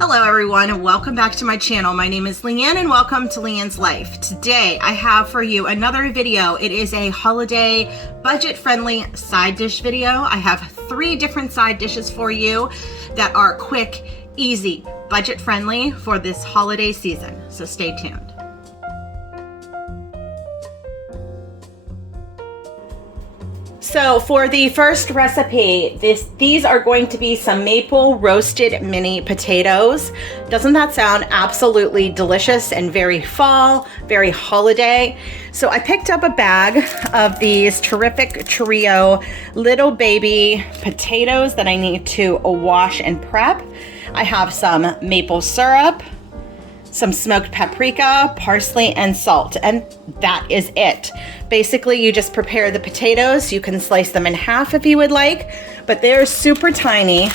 Hello everyone and welcome back to my channel. My name is Leanne and welcome to Leanne's Life. Today I have for you another video. It is a holiday budget-friendly side dish video. I have 3 different side dishes for you that are quick, easy, budget-friendly for this holiday season. So stay tuned. So for the first recipe, these are going to be some maple roasted mini potatoes. Doesn't that sound absolutely delicious and very fall, very holiday? So I picked up a bag of these terrific trio little baby potatoes that I need to wash and prep. I have some maple syrup, some smoked paprika, parsley, and salt, and that is it. Basically, you just prepare the potatoes. You can slice them in half if you would like, but they're super tiny,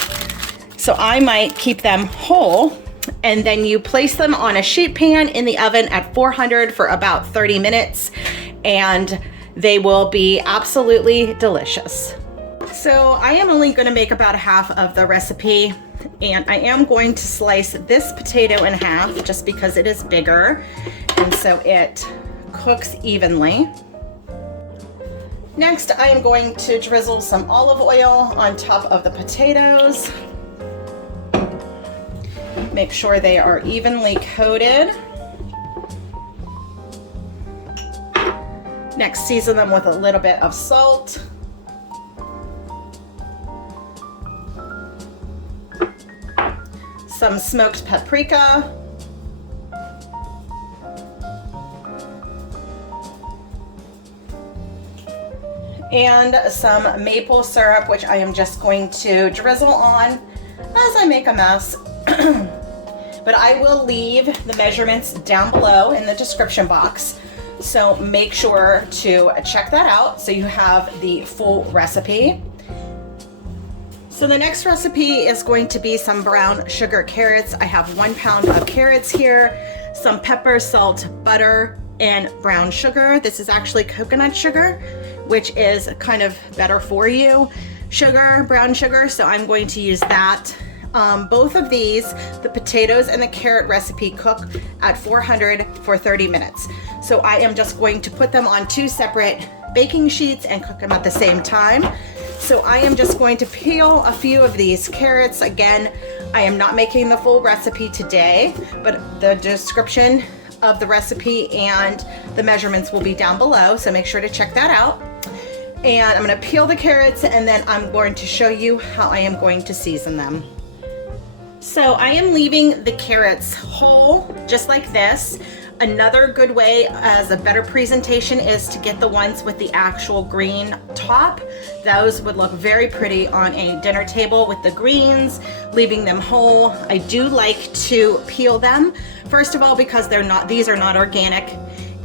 so I might keep them whole. And then you place them on a sheet pan in the oven at 400 for about 30 minutes, and they will be absolutely delicious. So I am only going to make about half of the recipe, and I am going to slice this potato in half just because it is bigger and so it cooks evenly. Next, I am going to drizzle some olive oil on top of the potatoes. Make sure they are evenly coated. Next, season them with a little bit of salt. Some smoked paprika, and some maple syrup, which I am just going to drizzle on as I make a mess. But I will leave the measurements down below in the description box, so make sure to check that out so you have the full recipe. So the next recipe is going to be some brown sugar carrots. I have 1 pound of carrots here, some pepper, salt, butter, and brown sugar. This is actually coconut sugar, which is kind of better for you sugar, brown sugar, so I'm going to use that. Both of these, the potatoes and the carrot recipe, cook at 400 for 30 minutes. So I am just going to put them on 2 separate baking sheets and cook them at the same time. So I am just going to peel a few of these carrots. Again, I am not making the full recipe today, but the description of the recipe and the measurements will be down below, so make sure to check that out. And I'm going to peel the carrots, and then I'm going to show you how I am going to season them. So I am leaving the carrots whole, just like this. Another good way as a better presentation is to get the ones with the actual green top. Those would look very pretty on a dinner table with the greens, leaving them whole. I do like to peel them, first of all, because these are not organic,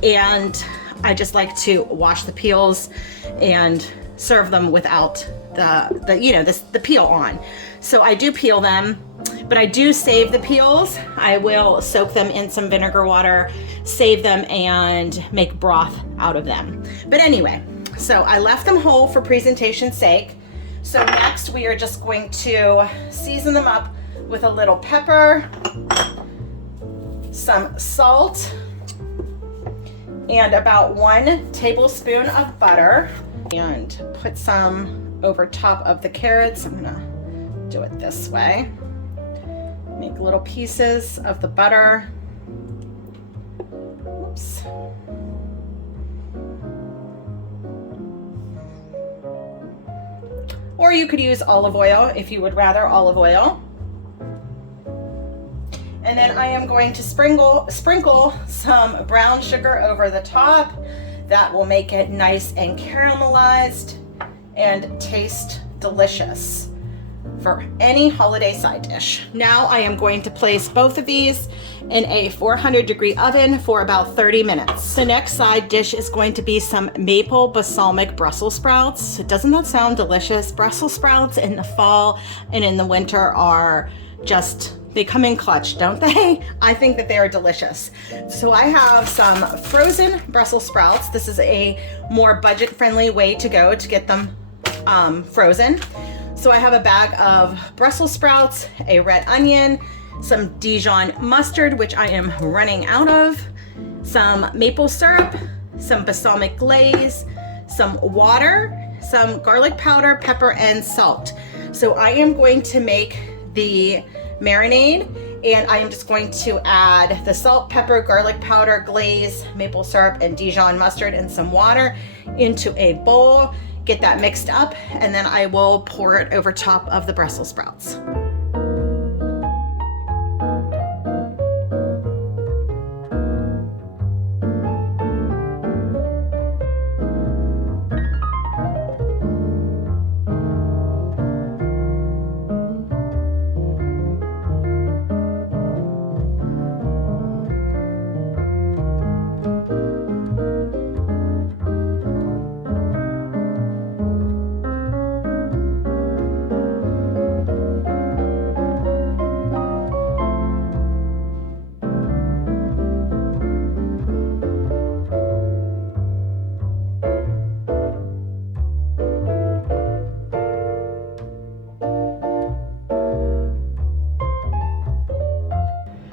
and I just like to wash the peels and serve them without the peel on. So I do peel them, but I do save the peels. I will soak them in some vinegar water, save them, and make broth out of them. But anyway, so I left them whole for presentation's sake. So next we are just going to season them up with a little pepper, some salt, and about 1 tablespoon of butter, and put some over top of the carrots. I'm gonna do it this way. Make little pieces of the butter. Oops. Or you could use olive oil if you would rather olive oil. And then I am going to sprinkle some brown sugar over the top. That will make it nice and caramelized and taste delicious for any holiday side dish. Now I am going to place both of these in a 400-degree oven for about 30 minutes. The next side dish is going to be some maple balsamic Brussels sprouts. Doesn't that sound delicious? Brussels sprouts in the fall and in the winter are just, they come in clutch, don't they? I think that they are delicious. So I have some frozen Brussels sprouts. This is a more budget-friendly way to go to get them frozen. So I have a bag of Brussels sprouts, a red onion, some Dijon mustard, which I am running out of, some maple syrup, some balsamic glaze, some water, some garlic powder, pepper, and salt. So I am going to make the marinade, and I am just going to add the salt, pepper, garlic powder, glaze, maple syrup, and Dijon mustard, and some water into a bowl, get that mixed up, and then I will pour it over top of the Brussels sprouts.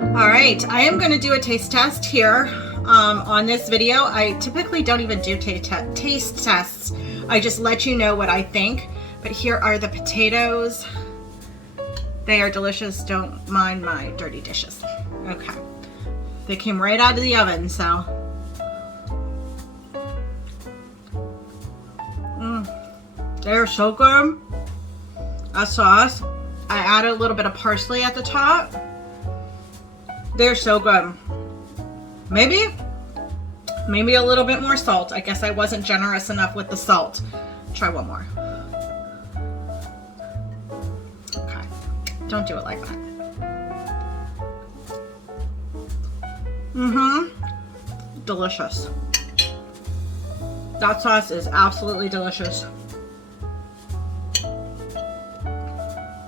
All right, I am going to do a taste test here on this video. I typically don't even do taste tests. I just let you know what I think. But here are the potatoes. They are delicious. Don't mind my dirty dishes. Okay. They came right out of the oven, so. They're so good. That sauce. I added a little bit of parsley at the top. They're so good. Maybe a little bit more salt. I guess I wasn't generous enough with the salt. Try one more. Okay. Don't do it like that. Delicious. That sauce is absolutely delicious.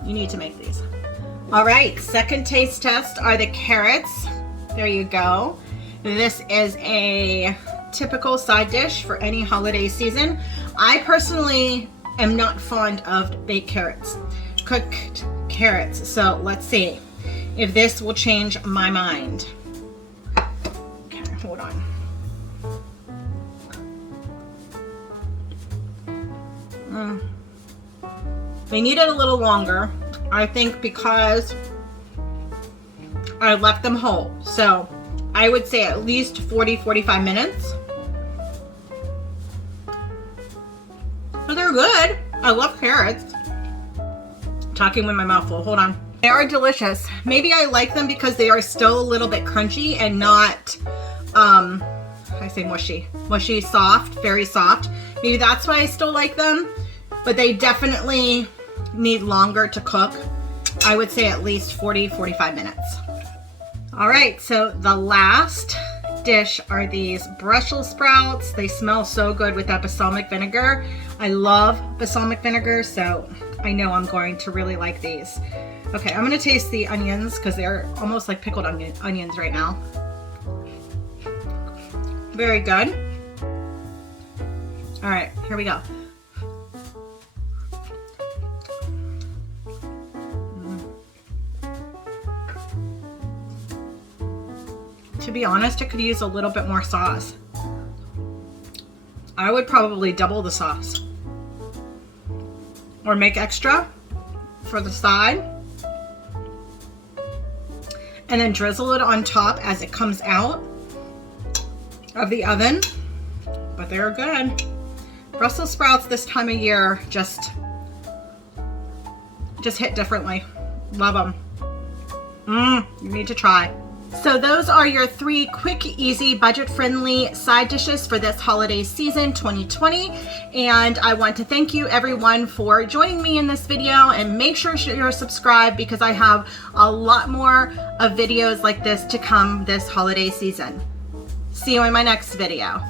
You need to make these. All right, second taste test are the carrots. There you go. This is a typical side dish for any holiday season. I personally am not fond of baked carrots, cooked carrots. So let's see if this will change my mind. Okay, hold on. They need it a little longer, I think, because I left them whole. So I would say at least 40-45 minutes. But they're good. I love carrots. Talking with my mouth full. Hold on. They are delicious. Maybe I like them because they are still a little bit crunchy and not, I say mushy. Mushy, soft, very soft. Maybe that's why I still like them. But they definitely need longer to cook. I would say at least 40-45 minutes. All right, so the last dish are these Brussel sprouts. They smell so good with that balsamic vinegar. I love balsamic vinegar, so I know I'm going to really like these. Okay, I'm gonna taste the onions because they're almost like pickled onions right now. Very good. All right, here we go. To be honest, it could use a little bit more sauce. I would probably double the sauce. Or make extra for the side. And then drizzle it on top as it comes out of the oven. But they're good. Brussels sprouts this time of year just hit differently. Love them. You need to try. So those are your 3 quick, easy, budget-friendly side dishes for this holiday season 2020. And I want to thank you everyone for joining me in this video, and make sure you're subscribed because I have a lot more of videos like this to come this holiday season. See you in my next video.